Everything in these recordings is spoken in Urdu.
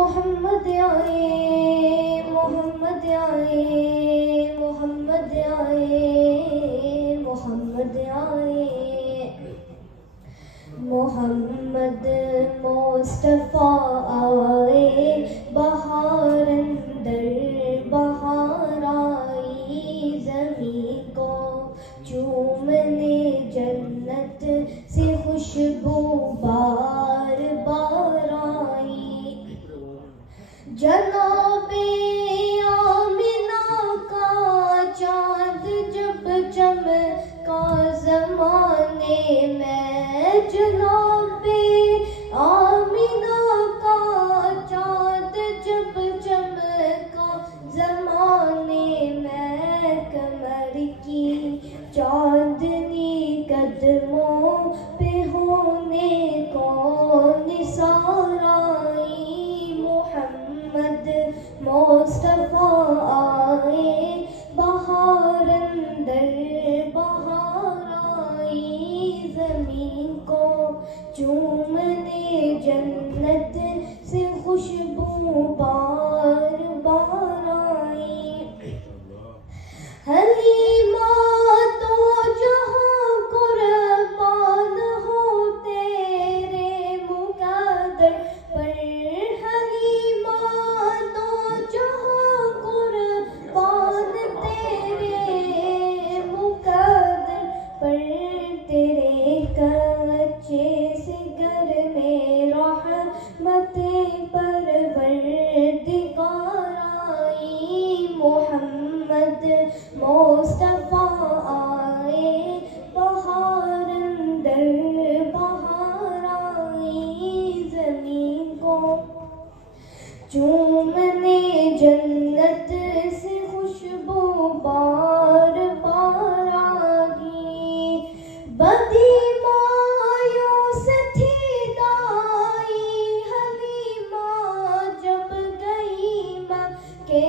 محمد آئے محمد آئے محمد آئے محمد آئے محمد مصطفیٰ آئے بہار اندر بہار آئی زمین کو چومنے جنت سے خوشبو بار بار آئی جناب آمنہ کا چاند جب چمکا زمانے میں جناب آمنہ کا چاند جب چمکا زمانے میں کمر کی چاندنی قدموں پہ ہونے کو نثار آئی محمد مصطفیٰ آئے بہار اندر بہار آئی زمین کو چومنے جنت سے خوشبو بار بار آئی حلیمہ تو جہاں قربان ہو تیرے مقدر پر حلیمہ تو جہاں قربان تیرے مقدر پر تیرے کچے سے گھر میں رحمت پروردگار آئی محمد مصطفیٰ آئے بہار اندر بہار آئی زمین کو چومنے جنت سے خوشبو بار بار آئی بدی مایوس تھی دائی حلیمہ جب گئی مکے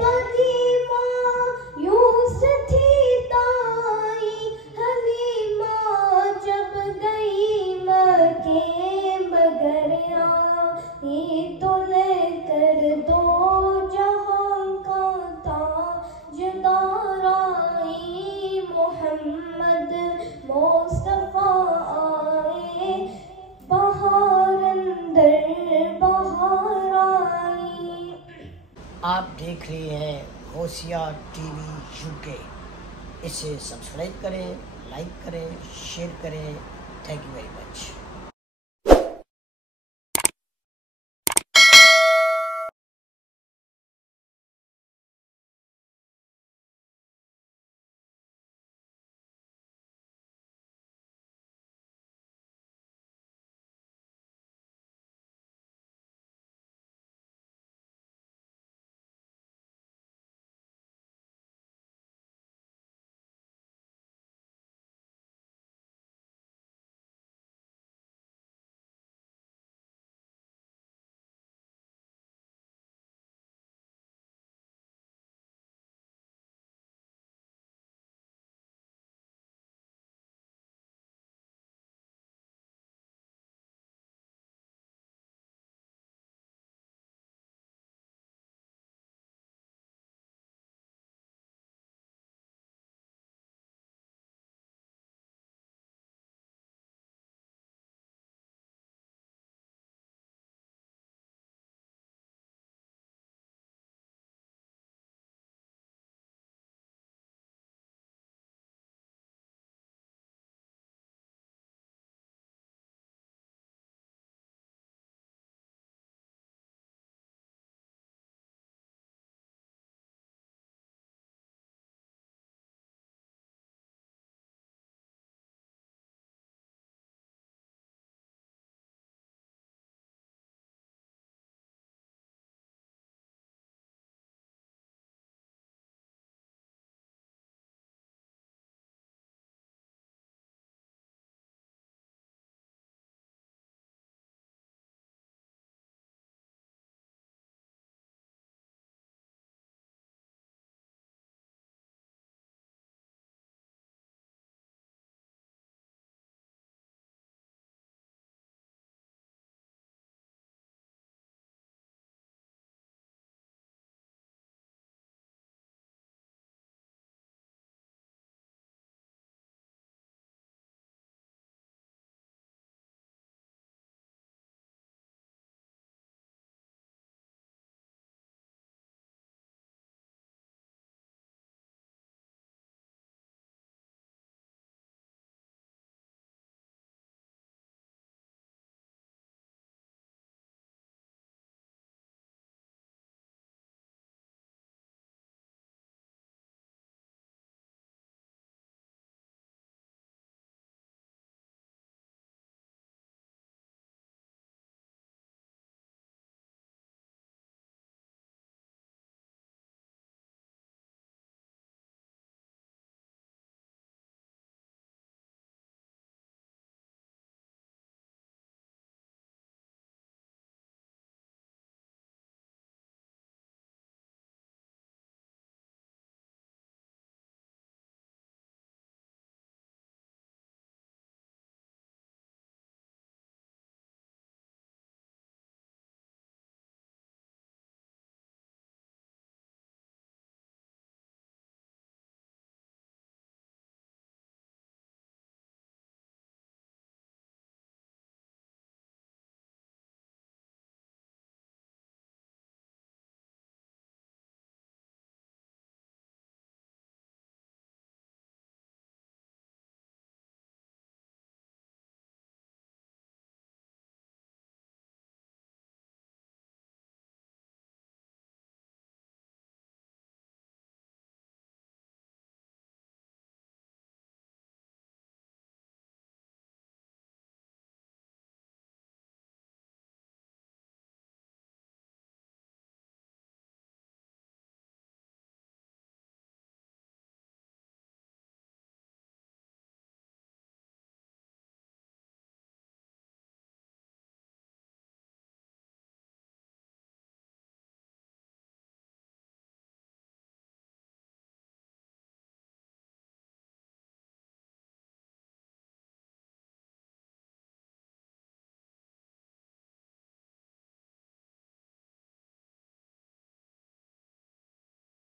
بدی مایوس تھی دائی حلیمہ جب گئی مکے مگر آئی تو لے کر دو جہاں کا تاجدار آئی محمد مصطفیٰ آئے بہار اندر بہار آئی۔ آپ دیکھ رہے ہیں غوثیہ ٹی وی UK۔ اسے سبسکرائب کریں، لائک کریں، شیئر کریں۔ Thank you very much.